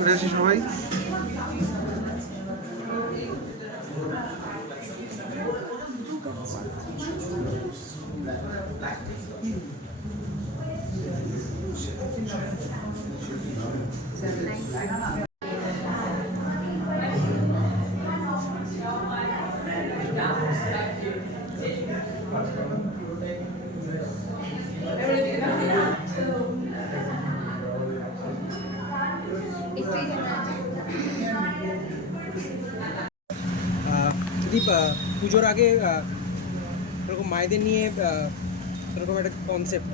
সরে আসি সবাই। যদি পুজোর আগে এরকম মায়েদের নিয়ে এরকম একটা কনসেপ্ট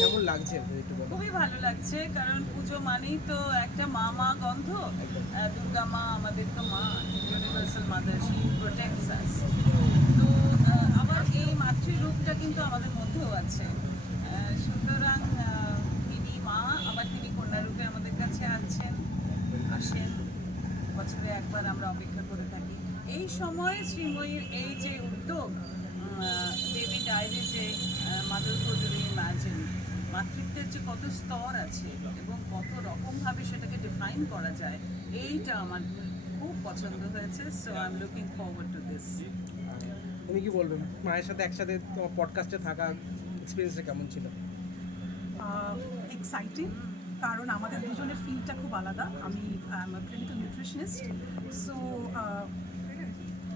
কেমন লাগছে একটু বলো। খুবই ভালো লাগছে, কারণ পুজো মানেই তো একটা মা মা গন্ধ। দুর্গা মা আমাদের তো মা, ইউনিভার্সাল মাদার, শি প্রোটেক্টস আস। তো আবার এই মাতৃরূপটা কিন্তু আমাদের মধ্যেও আছে। সুতরাং তিনি মা, আবার তিনি কন্যারূপে আমাদের কাছে আসেন। বছরে একবার আমরা অপেক্ষা করে থাকি। এই সময় শ্রীময়ীর এই যে উদ্যোগ, দেবী ডায়েরিজে মাদারহুড রিইম্যাজিন, মাতৃত্বের যে কত স্তর আছে এবং কত রকমভাবে সেটাকে ডিফাইন করা যায়, এইটা আমার খুব পছন্দ হয়েছে। So I am looking forward to this. তুমি কি বলবে মায়ের সাথে একসাথে তোমার পডকাস্টে থাকা এক্সপিরিয়েন্সটা কেমন ছিল? এক্সাইটিং, কারণ আমাদের দুজনের ফিল্ডটা খুব আলাদা। আমি ক্লিনিক্যাল নিউট্রিশনিস্ট, সো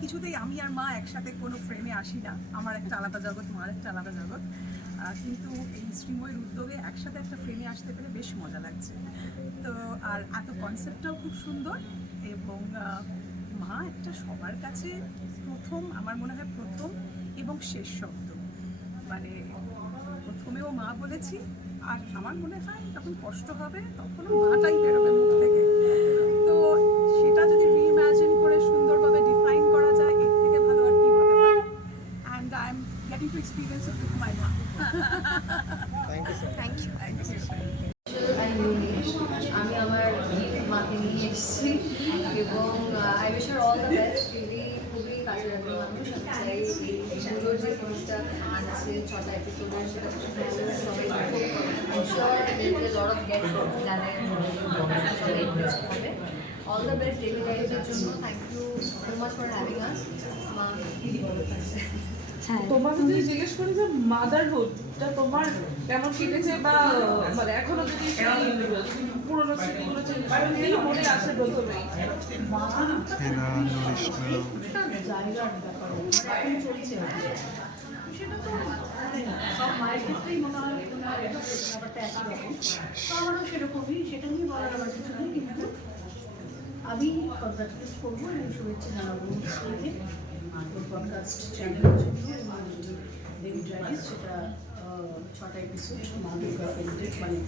কিছুতেই আমি আর মা একসাথে কোনো ফ্রেমে আসি না। আমার একটা আলাদা জগৎ, মার একটা আলাদা জগৎ। কিন্তু এই শ্রীময়ীর উদ্যোগে একসাথে একটা ফ্রেমে আসতে পেরে বেশ মজা লাগছে। তো আর এত কনসেপ্টটাও খুব সুন্দর, এবং মা একটা সবার কাছে প্রথম, আমার মনে হয় প্রথম এবং শেষ শব্দ। মানে প্রথমেও মা বলেছি, আর আমার মনে হয় যখন কষ্ট হবে তখনও মাটাই বেরোবে মুখ থেকে। তো সেটা যদি রিইম্যাজিন করে সুন্দরভাবে ডিফাইন করা যায়, এর থেকে ভালো আর কি হতে পারে। And I am getting to experience it with my ma. Thank you sir. Thank you, thank you. আমি আমার মাকে নিয়ে এসেছি এবং I wish her all the best. দিদি খুবই কাছের একজন মানুষ। আমি চাই এই পুজোর যে জিনিসটা আনছে 6টা এপিসোডের, সেটা খুব ভালো, সবাই লট অফ গেস্ট জানে, সবাই ইন্টারেস্ট হবে। অল দ্য বেস্ট ডেলি লাইফের জন্য। Thank you so much for having us. মা দিদি বলো। তোমাকে যদি জিজ্ঞেস করি যে মাদারহুডটা তোমার কেমন কেটেছে, বা মানে এখনো যদি পুরোনো স্মৃতিগুলো কি মনে আসে প্রথমেই? জায়গার ব্যাপার এখন চলছে, সেটা তো সব মায়ের ক্ষেত্রেই মনে হয় ব্যাপারটা একই রকম। তো আমারও সেরকমই, সেটা নিয়ে বলার আমার কিছু নেই। কিন্তু আমি কনগ্রাচুলেট করবো এবং শুভেচ্ছা জানাবো পডকাস্ট চ্যানেলের জন্য। এবং দেবী ডায়েরিজ, সেটা 6টা এপিসোড মা দুর্গা কেন্দ্রিক, মানে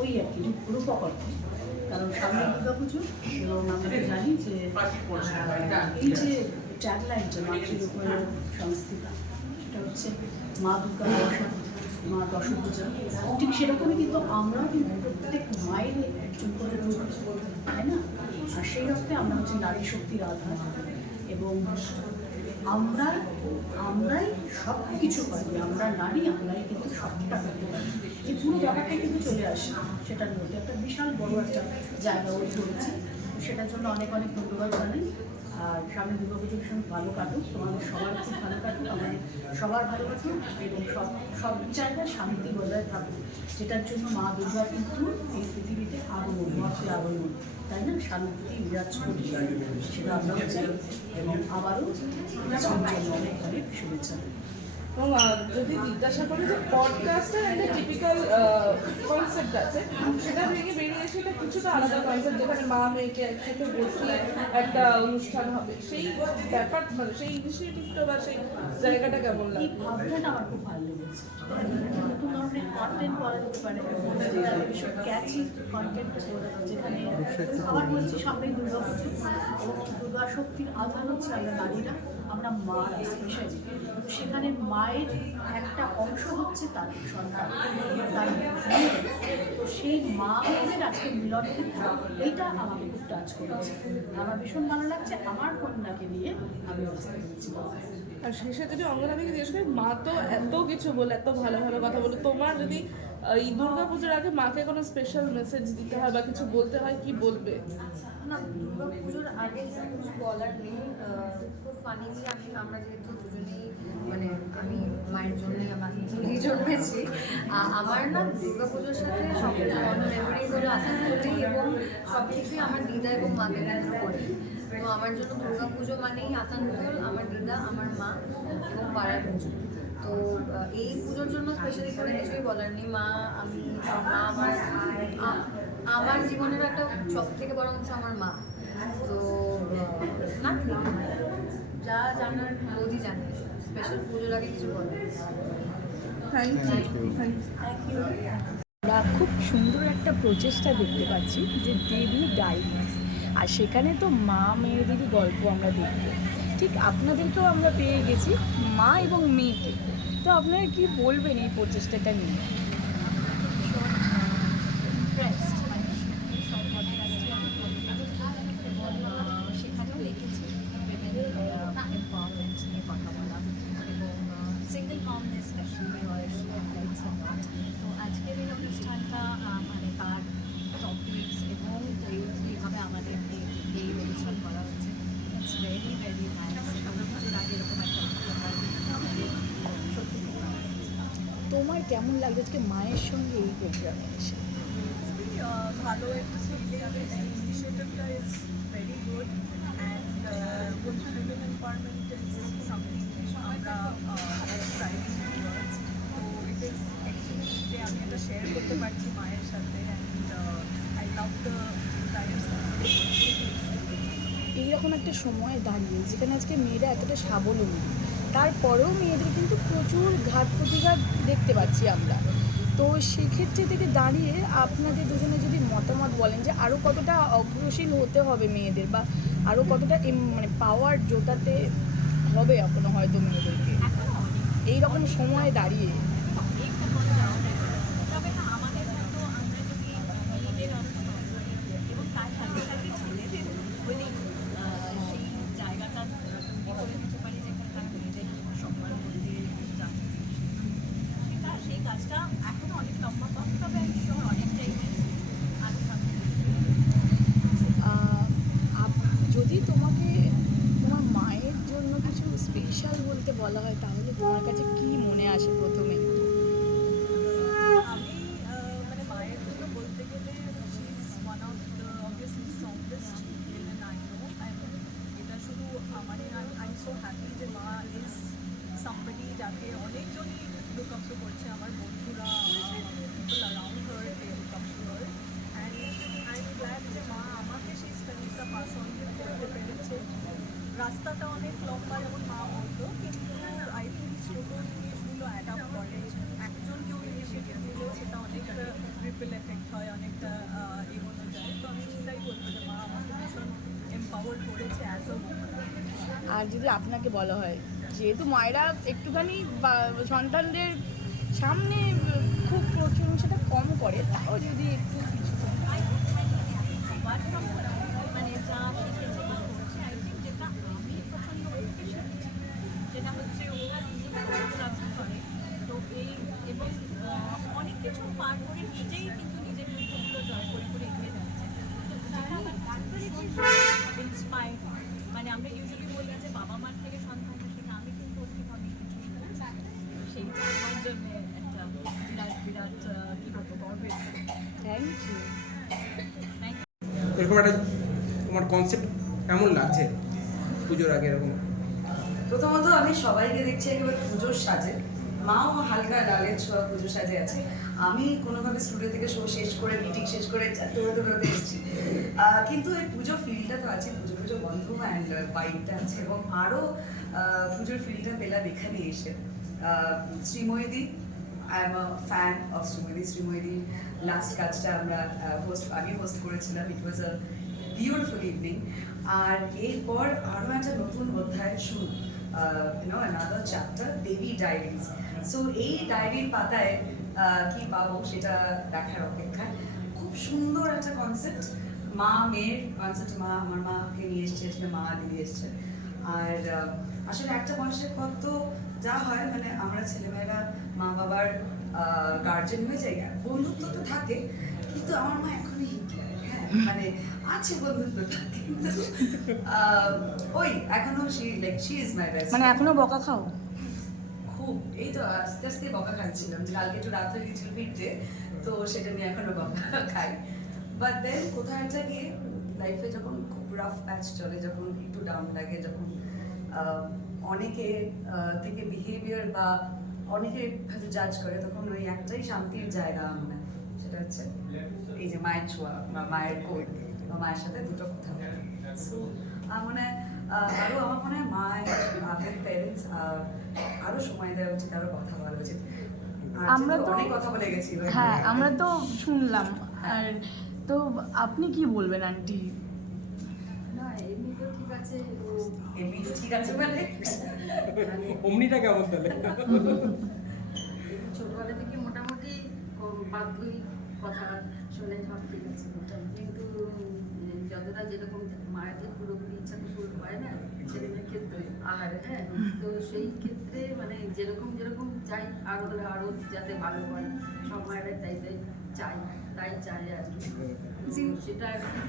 ওই আর কি রূপকর্থে। কারণ সামনে দুর্গা পুজো, এবং আমরা জানি যে এই যে ট্যাগলাইনটা মাতৃরূপের সংস্থিতা, সেটা হচ্ছে মা দুর্গা দশা, মা দশভূজা। ঠিক সেরকমই কিন্তু আমরাও কিন্তু প্রত্যেক মায়ের একজন করে রূপ, তাই না? আর সেই অর্থে আমরা হচ্ছে নারী শক্তির আধার, এবং আমরাই সব কিছু পারি। আমরা নারী, আমরাই কিন্তু সবটা করতে পারি। এই পুরো ব্যাপারটা কিন্তু চলে আসে সেটার মধ্যে একটা বিশাল বড় একটা জায়গা ওই ধরেছে। সেটার জন্য অনেক অনেক ধন্যবাদ জানাই। আর সামনে দুর্গাপুজোর সঙ্গে ভালো কাটুক, তোমাদের সবার খুব ভালো কাটুক, আমাদের সবার ভালো কাটুক, এবং সব জায়গায় শান্তি বজায় থাকুক, যেটার জন্য মা দুর্গা কিন্তু এই পৃথিবীতে আগমন, মর্তে আগমন, তাই না? শান্তি বিরাজ করি, সেটা আমরাও চাই। এবং আবারও জন্য অনেক অনেক শুভেচ্ছা। এবং যদি জিজ্ঞাসা করি যে পডকাস্টের একটা টিপিক্যাল কনসেপ্ট আছে, সেটা ভেঙে বেরিয়ে এসে এটা কিছুটা আলাদা কনসেপ্ট, যেখানে মা মেয়েকে একসাথে বসিয়ে একটা অনুষ্ঠান হবে, সেই ব্যাপার, মানে সেই ইনিশিয়েটিভটা বা সেই জায়গাটা কেমন লাগে? এই ভাবনাটা আমার খুব ভালো লেগেছে। নতুন ধরনের কন্টেন্ট করা যেতে পারে, ভীষণ ক্যাচি কন্টেন্ট, যেখানে আবার বলছি সামনে দুর্গা পুজো, এবং দুর্গা শক্তির আধার হচ্ছে আমরা নারীরা, আমরা মারা স্পেশালি। সেখানে মায়ের একটা অংশ হচ্ছে তার সন্তান, তার মেয়ে। তো সেই মা মেয়েদের আজকে মিলন ক্ষেত্র, এইটা আমাকে খুব টাচ করেছে। আমার ভীষণ ভালো লাগছে। আমার কন্যাকে নিয়ে আমি অবস্থা করেছি। আর শেষে যদি অঙ্গনাদিকে জিজ্ঞেস করি, মা তো এত কিছু বলে, এত ভালো ভালো কথা বলে, তোমার যদি এই দুর্গাপুজোর আগে মাকে কোনো স্পেশাল মেসেজ দিতে হয় বা কিছু বলতে হয়, কি বলবে? না, দুর্গা পুজোর আগে কিছু বলার নেই। খুব ফানিলি আমরা যেহেতু দুজনেই মানে আমি মায়ের জন্যই আমার নিজেই জন্মেছি, আমার না দুর্গা পুজোর সাথে সব মেমোরিজগুলো আসার করেই এবং সব কিছুই আমার দিদা এবং মাকে কেন্দ্র করি। তো আমার জন্য দুর্গা পুজো মানেই আসানসোল, আমার দিদা, আমার মা এবং পাড়ার পুজো। তো এই পুজোর জন্য স্পেশালি করে কিছুই বলার নেই। মা আমার জীবনের একটা সব থেকে বড় অংশ আমার মা। তো না, যা জানার রোজই জানে, স্পেশাল পুজোর আগে কিছু বলে। Thank you. আমরা খুব সুন্দর একটা প্রচেষ্টা দেখতে পাচ্ছি যে দেবী ডায়েরিজ, আর সেখানে তো মা মেয়েদেরই গল্প আমরা দেখব। ঠিক আপনাদেরকেও আমরা পেয়ে গেছি মা এবং মেয়েকে। তো আপনারা কি বলবেন এই প্রচেষ্টাটা নিয়ে? সেখানেও লিখেছি এম্পাওয়ারমেন্ট নিয়ে কথা বলা এবং সিঙ্গেল মমনেস স্পেশালি হাইলাইটস নট। তো আজকের এই অনুষ্ঠানটা মানে তার টপিকস এবং এইভাবে আমাদের এই অনুষ্ঠান করা হচ্ছে। It's very very nice. আমরা পুজোর আগে এরকম একটা অনুষ্ঠান আমাদের সত্যি খুব ভালো লাগছে। তোমার কেমন লাগছে আজকে মায়ের সঙ্গে এই প্রোগ্রামে এসে? ভালো একটা ইনিশিয়েটিভটা is very good and women empowerment is something আমরা স্ট্রাইভিং টুয়ার্ডস। তো ইট ইজ এক্সিলেন্ট যে আমি এটা শেয়ার করতে পারছি মায়ের সাথে অ্যান্ড আই লাভ দ্য এইরকম একটা সময় দাঁড়িয়ে যেখানে আজকে মেয়েরা এতটা স্বাবলম্বী, তারপরেও মেয়েদের কিন্তু প্রচুর ঘাত প্রতিঘাত দেখতে পাচ্ছি আমরা। তো সেক্ষেত্রে থেকে দাঁড়িয়ে আপনাদের দুজনে যদি মতামত বলেন যে আরও কতটা অগ্রসীল হতে হবে মেয়েদের, বা আরও কতটা মানে পাওয়ার জোটাতে হবে এখনো হয়তো মেয়েদেরকে এইরকম সময়ে দাঁড়িয়ে। তবে না, আমাদের মতো আমরা যদি নিজেদের অংশ এবং তার সাথে সাথে ছেলেদের যদি সেই জায়গাটা তৈরি করে দিতে পারি যেখানে তারা নিজেদের সম্মান করতে জানতে, সেটা সেই কাজটা এখনো অনেক লম্বা পথ, তবে আমি শিওর অনেকটাই আরও সামনে যদি তোমাকে তোমার মায়ের জন্য কিছু স্পেশাল বলতে বলা হয় তাহলে তোমার কাছে কি মনে আসে প্রথমে? আমি মানে মায়ের জন্য বলতে গেলে she is one of the obviously strongest women I know. And এটা শুধু আমারই না, আই এম সো হ্যাপি যে মা ইজ সামবডি যাকে অনেকজনই লুক আপ টু করছে। আমার বন্ধুরা, people around her, they look up to her. And I am glad যে মা আমাকে সেই স্ট্রেংথটা পাস অন করতে পেরেছে। রাস্তাটা অনেক লম্বা যেমন মা বলতো, কিন্তু আই থিঙ্ক ছোটো জিনিসগুলো অ্যাড আপ করে। একজন কেউ ইনিশিয়েটিভ নিলেও সেটা অনেকটা রিপল এফেক্ট হয়, অনেকটা এগোনো যায়। তো আমি সেটাই বলবো যে মা আমাকে ভীষণ এম্পাওয়ার করেছে অ্যাজ আ উইমেন। আর যদি আপনাকে বলা হয়, যেহেতু মায়েরা একটুখানি সন্তানদের সামনে খুব প্রশংসাটা কম করে, তাও যদি একটু কিছু মানে যা শিখেছি বা করেছি, আই থিঙ্ক যেটা আমি প্রচণ্ড ওকে শিখেছি সেটা হচ্ছে ও ফটোগ্রাফি করে। তো এই এবং অনেক কিছু পার করে নিজেই কিন্তু নিজের যুদ্ধগুলো জয় করে করে এগিয়ে যাচ্ছে। তো যেটা আমার ইন্সপায়ার্ড হয়। মানে আমরা ইউজুয়ালি বলি যে বাবা মার থেকে সন্তানটা শেখা, আমি কিন্তু ওর থেকে অনেক কিছু শিখেছি। সেইটা আমার জন্য একটা বিরাট বিরাট কী বলবো গর্বের। Thank you. থ্যাংক এরকম একটা তোমার কনসেপ্ট কেমন লাগছে পুজোর আগে এরকম? প্রথমত আমি সবাইকে দেখছি একেবারে পুজোর সাজে, মাও হালকা ডালের ছোঁয়া পুজোর সাজে আছে। আমি কোনোভাবে স্টুডিও থেকে শো শেষ করে মিটিং শেষ করে দৌড়াতে এসেছি, কিন্তু এই পুজো ফিলটা তো আছে, পুজো পুজো বন্ধ অ্যান্ড বাইকটা আছে এবং আরও পুজোর ফিলটা পেলাম এখানে এসে। Srimoyee, I am a fan of Srimoyee. Last কাজটা আমি হোস্ট করেছিলাম, ইট ওয়াজ আ বিউটিফুল ইভিনিং। আর এরপর আরও একটা নতুন অধ্যায় শুরু, another chapter, দেবী ডায়েরিজ। সো এই ডায়েরির পাতায় কি পাবো সেটা দেখার অপেক্ষায়। খুব সুন্দর একটা কনসেপ্ট, মা মেয়ের কনসেপ্ট। মা আমার মাকে নিয়ে এসছে, মা দিদি এসছে। আর আসলে একটা বয়সের পর তো যা হয়, মানে আমরা ছেলেমেয়েরা মা বাবার গার্জেন হয়ে যাই, বন্ধুত্ব তো থাকে, কিন্তু আমার মা এখনই হিটলার। হ্যাঁ, মানে আছে বন্ধুত্বটা, কিন্তু ওই এখনো শি ইজ মাই বেস্ট। মানে এখনো বকা খাও? খুব, এই তো আস্তে আস্তে বকা খাচ্ছিলাম, যে কালকে একটু রাত হয়ে গেছিল ফিরতে, তো সেটা নিয়ে এখনো বকা খাই। বাট দেন কোথাও একটা গিয়ে লাইফে যখন খুব রাফ প্যাচ চলে, যখন একটু ডাউন লাগে, যখন অনেকে থেকে বিহেভিয়ার বা অনেকে হয়তো জাজ করে, তখন ওই একটাই শান্তির জায়গা মনে হয়, সেটা হচ্ছে এই যে মায়ের ছোঁয়া বা মায়ের কোল বা মায়ের সাথে দুটো কথা বলা। সো আমার মনে হয় আরও, আমার মনে হয় মায়ের আমাদের প্যারেন্টস আরও সময় দেওয়া উচিত, আরও কথা বলা উচিত। আমরা তো অনেক কথা বলে গেছি। হ্যাঁ, আমরা তো শুনলাম। আর তো আপনি কি বলবেন আন্টি? না এমনি তো ঠিক আছে, ও এমনি তো ঠিক আছে মানে অমনিটা কেমন তাহলে? ছোটবেলা থেকে মোটামুটি বাধ্যই কথা শুনে সব ঠিক আছে মোটামুটি, কিন্তু যতটা যেরকম মায়েদের পুরোপুরি ইচ্ছা তো পুরো হয় না ছেলে মেয়ের ক্ষেত্রে আহারে, হ্যাঁ, তো সেই ক্ষেত্রে মানে যেরকম যেরকম চাই আরও যাতে ভালো হয়, সব মায়েরাই তাই চাই আর কি, সেটা আর কি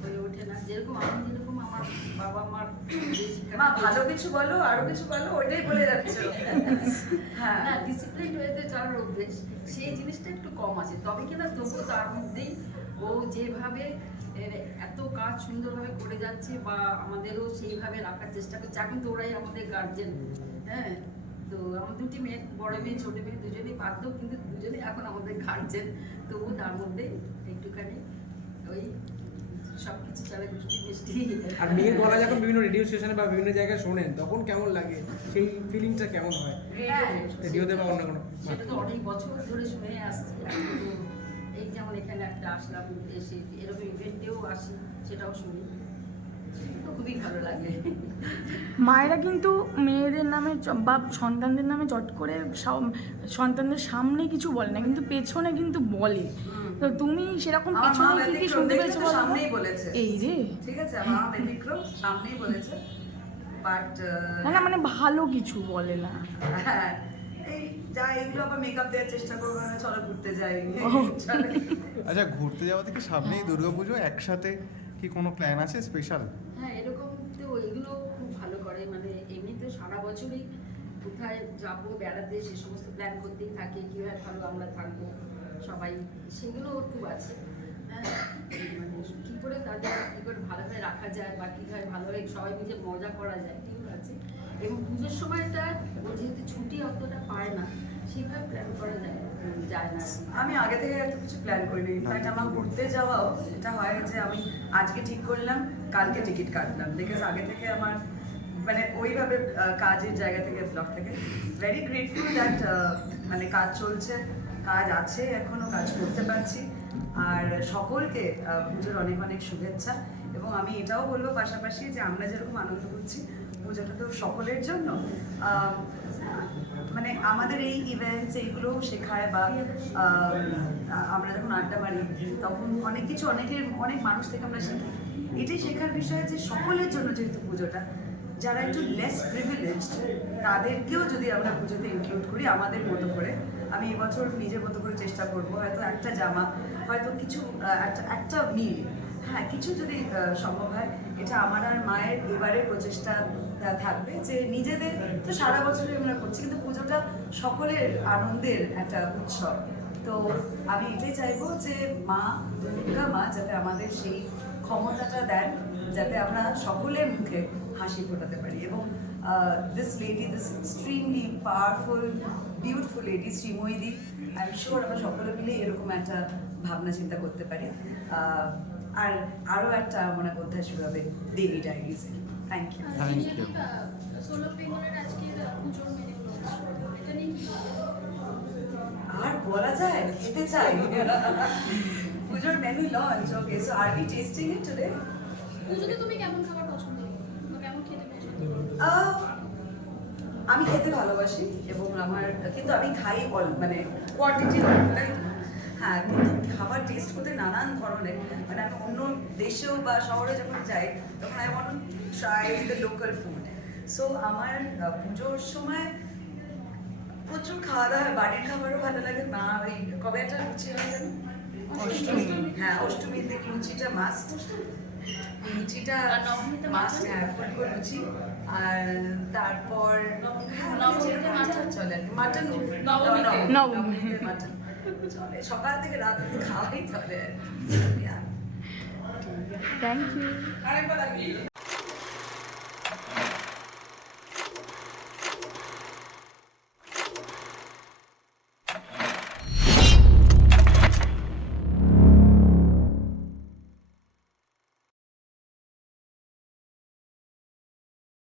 হয়ে ওঠে না। যেরকম আমি যেরকম আমার বাবা মার যে মা শিক্ষাটা ভালো কিছু বলো, আরো কিছু বলো, ওইটাই বলে যাচ্ছে। হ্যাঁ, না ডিসিপ্লিন ওয়েতে চলার অভ্যেস সেই জিনিসটা একটু কম আছে, তবে কিনা তবুও তার মধ্যেই ও যেভাবে এত কাজ সুন্দরভাবে করে যাচ্ছে বা আমাদেরও সেইভাবে রাখার চেষ্টা করছে। এখন তো ওরাই আমাদের গার্জেন, হ্যাঁ, তো আমার দুটি মেয়ে, বড় মেয়ে ছোট মেয়ে দুজনেই বাধ্য, কিন্তু দুজনেই এখন আমাদের গার্জেন, তবু তার মধ্যে একটুখানি ওই সব কিছু চলে মিষ্টি মিষ্টি। আর মেয়ের গলা যখন বিভিন্ন রেডিও স্টেশনে বা বিভিন্ন জায়গায় শোনেন, তখন কেমন লাগে? সেই ফিলিংসটা কেমন হয়? রেডিওতে বা অন্য কোনো? সেটা তো অনেক বছর ধরে শুনে আসছি। এখন তো এই যেমন এখানে একটা আসলাম, এসে এরকম ইভেন্টেও আসি, সেটাও শুনি, তো খুবই ভালো লাগে। মায়েরা কিন্তু মেয়েদের নামে বা সন্তানদের নামে চট করে সন্তানদের সামনে কিছু বলে না, কিন্তু পেছনে কিন্তু বলে। তো তুমি সেরকম আমার মা পেছনে কি কি শুনতে ব্যতিক্রম, পেয়েছো দেখলে তো বলো তো? সামনেই বলেছে। এই রে, ঠিক আছে, আমার মা ব্যতিক্রম, সামনেই বলেছে, বাট না না, মানে ভালো কিছু বলে না। হ্যাঁ, এই যা এগুলো আবার মেকআপ দেওয়ার চেষ্টা করবো না, চলো ঘুরতে যাই, চলো। আচ্ছা, ঘুরতে যাওয়া থেকে সামনেই দুর্গাপুজো, একসাথে কি কোনো প্ল্যান আছে স্পেশাল? হ্যাঁ, এরকম তো এগুলো খুব ভালো করে, মানে এমনিতে সারা বছরই কোথায় যাবো বেড়াতে সে সমস্ত প্ল্যান করতেই থাকে, কীভাবে ভালো আমরা থাকবো সবাই, সেগুলো ওর খুব আছে। হ্যাঁ, মানে কী করে তাদের কী করে ভালোভাবে রাখা যায় বা কীভাবে ভালোভাবে সবাই মিলে মজা করা যায়, ঠিক আছে। এবং পুজোর সময়টা ও যেহেতু ছুটি অতটা পায় না, সেইভাবে প্ল্যান করা যায় না। আমি আগে থেকে এত কিছু প্ল্যান করিনি। ইনফ্যাক্ট আমার ঘুরতে যাওয়াও এটা হয় যে আমি আজকে ঠিক করলাম, কালকে টিকিট কাটলাম, বিকজ আগে থেকে আমার মানে ওইভাবে কাজের জায়গা থেকে ব্লগ থেকে ভেরি গ্রেটফুল দ্যাট মানে কাজ চলছে, কাজ আছে, এখনো কাজ করতে পারছি। আর সকলকে পুজোর অনেক অনেক শুভেচ্ছা। এবং আমি এটাও বলবো পাশাপাশি যে আমরা যেরকম আনন্দ করছি, পুজোটা তো সকলের জন্য। মানে আমাদের এই ইভেন্টস এইগুলো শেখায় বা আমরা যখন আড্ডা মারি তখন অনেক কিছু অনেক মানুষ থেকে আমরা শিখি। এটাই শেখার বিষয় যে সকলের জন্য যেহেতু পুজোটা, যারা একটু লেস প্রিভিলেজড তাদেরকেও যদি আমরা পুজোতে ইনক্লুড করি আমাদের মতো করে। আমি এবছর নিজের মতো করে চেষ্টা করবো, হয়তো একটা জামা, হয়তো কিছু একটা মিল, হ্যাঁ, কিছু যদি সম্ভব হয়। এটা আমার আর মায়ের এবারের প্রচেষ্টা থাকবে যে নিজেদের তো সারা বছরই আমরা করছি, কিন্তু পুজোটা সকলের আনন্দের একটা উৎসব। তো আমি এটাই চাইবো যে মা দুর্গা মা যাতে আমাদের সেই ক্ষমতাটা দেন, যাতে আমরা সকলের মুখে হাসি ফোটাতে পারি। এবং this lady, this extremely powerful beautiful lady Srimoyee, I am sure আমরা সকলে মিলে এরকম একটা ভাবনা চিন্তা করতে পারি। আর আরও একটা মনে অধ্যায় শুরু হবে দেবী ডায়েরিজে। Thank you. Thank you. আর বলা যায়, খেতে চাই। পুজোর menu launch, okay, so are we testing it today? পুজোতে তুমি কেমন খাবার পছন্দ করো বা কেমন খেতে পছন্দ করো? আমি খেতে ভালোবাসি এবং কিন্তু আমি খাই মানে কোয়ান্টিটি, তাই হ্যাঁ, কিন্তু খাবার টেস্ট করতে নানান ধরনের, মানে আমি অন্য দেশেও বা শহরে যখন যাই তখন I want to try the local food. So আমার পুজোর সময় প্রচুর খাওয়া দাওয়া হয়, বাড়ির খাবারও ভালো লাগে। মা ওই কবে একটা লুচি হয় জানো? অষ্টমী। হ্যাঁ, অষ্টমীর দিন লুচিটা মাস্ট। লুচিটা মাস্ট, হ্যাঁ, ফুলকো লুচি। আর তারপর নবমীতে মাটন চলে, মাটন নবমীতে। মাটন চলে, সকাল থেকে রাত অবধি খাওয়াই চলে। Thank you. আরেকবার